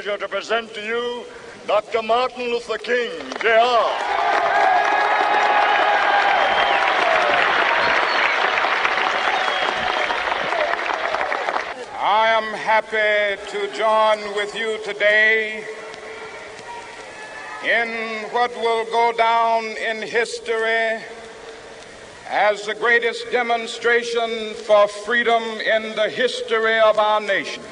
pleasure to present to you Dr. Martin Luther King, Jr. I am happy to join with you today in what will go down in history as the greatest demonstration for freedom in the history of our nation.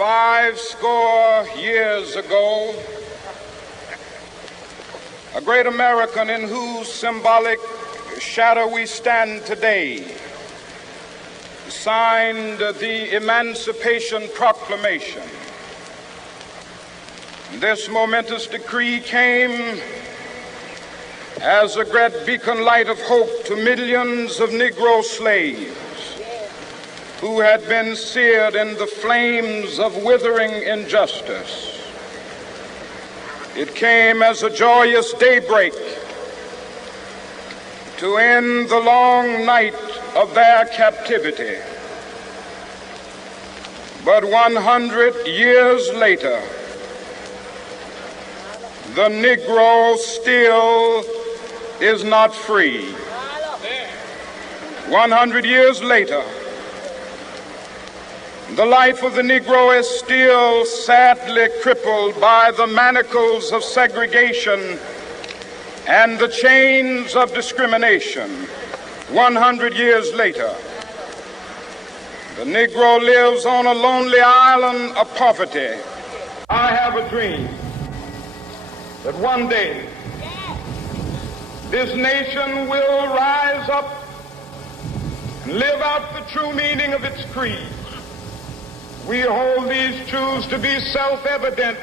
Five score years ago, a great American in whose symbolic shadow we stand today signed the Emancipation Proclamation. This momentous decree came as a great beacon light of hope to millions of Negro slaves who had been seared in the flames of withering injustice. It came as a joyous daybreak to end the long night of their captivity. But 100 years later, the Negro still is not free. 100 years later, the life of the Negro is still sadly crippled by the manacles of segregation and the chains of discrimination. 100 years later, the Negro lives on a lonely island of poverty. I have a dream that one day this nation will rise up and live out the true meaning of its creed. We hold these truths to be self-evident,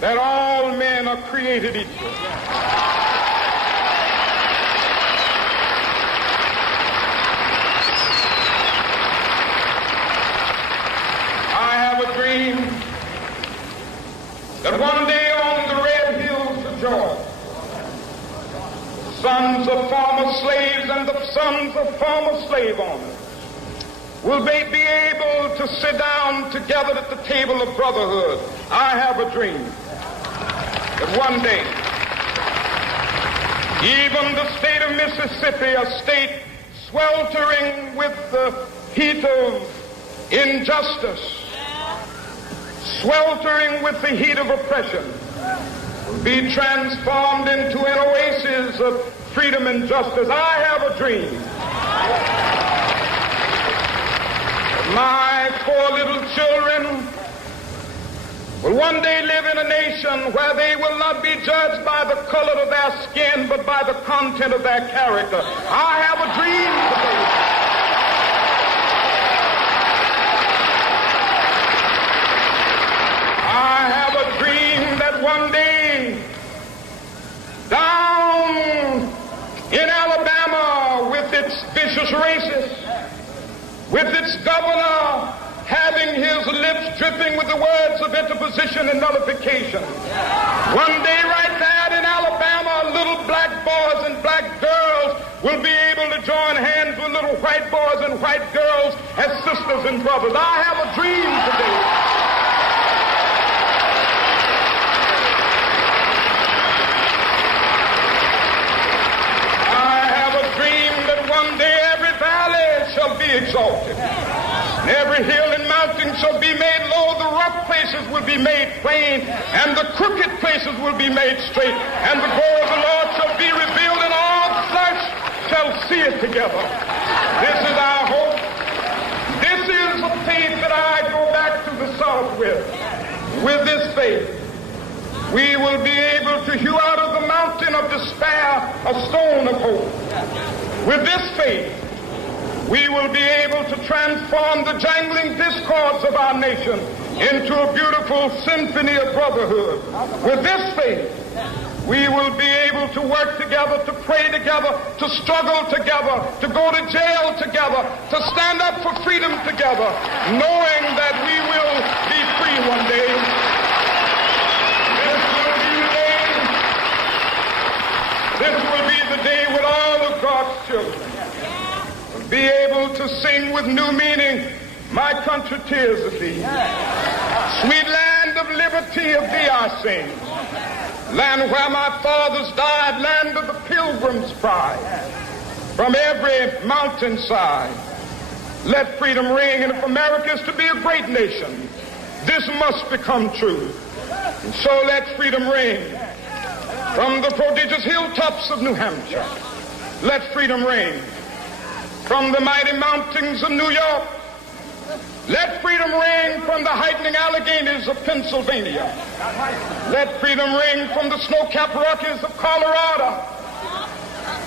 that all men are created equal. I have a dream that one day on the red hills of Georgia, the sons of former slaves and the sons of former slave owners will they be able to sit down together at the table of brotherhood. I have a dream that one day, even the state of Mississippi, a state sweltering with the heat of injustice, sweltering with the heat of oppression, will be transformed into an oasis of freedom and justice. I have a dream. My four little children will one day live in a nation where they will not be judged by the color of their skin, but by the content of their character. I have a dream today. I have a dream that one day, down in Alabama with its vicious racists, with its governor having his lips dripping with the words of interposition and nullification. One day right there in Alabama, little black boys and black girls will be able to join hands with little white boys and white girls as sisters and brothers. I have a dream today. I have a dream that one day every valley shall be exalted, and every hill and mountain shall be made low. The rough places will be made plain, and the crooked places will be made straight, and the glory of the Lord shall be revealed, and all flesh shall see it together. This is our hope. This is the faith that I go back to the South with. With this faith, we will be able to hew out of the mountain of despair a stone of hope. With this faith, we will be able to transform the jangling discords of our nation into a beautiful symphony of brotherhood. With this faith, we will be able to work together, to pray together, to struggle together, to go to jail together, to stand up for freedom together, knowing that we will be free one day. This will be the day when all of God's to sing with new meaning, my country, tears of thee. Sweet land of liberty, of thee I sing. Land where my fathers died, land of the pilgrim's pride. From every mountainside, let freedom ring. And if America is to be a great nation, this must become true. And so let freedom ring. From the prodigious hilltops of New Hampshire, let freedom ring. From the mighty mountains of New York, let freedom ring. From the heightening Alleghenies of Pennsylvania, let freedom ring. From the snow-capped Rockies of Colorado,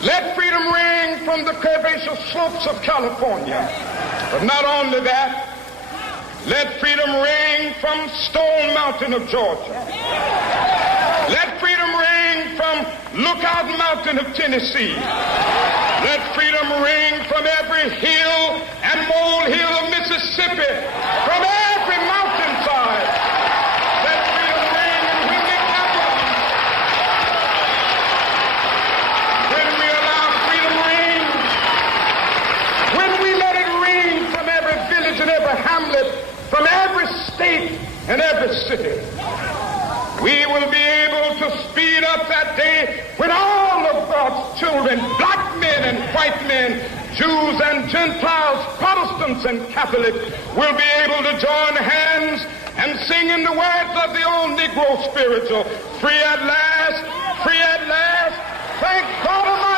let freedom ring. From the curvaceous slopes of California. But not only that, let freedom ring from Stone Mountain of Georgia. Let freedom ring from Lookout Mountain of Tennessee. Let freedom ring from every hill and molehill of Mississippi, from every mountainside. Let freedom ring, and when it happens, when we allow freedom ring, when we let it ring from every village and every hamlet, from every state and every city, we will be able to speed up that day when all of God's children, black men and white men, Jews and Gentiles, Protestants and Catholics, will be able to join hands and sing in the words of the old Negro spiritual, free at last, thank God Almighty.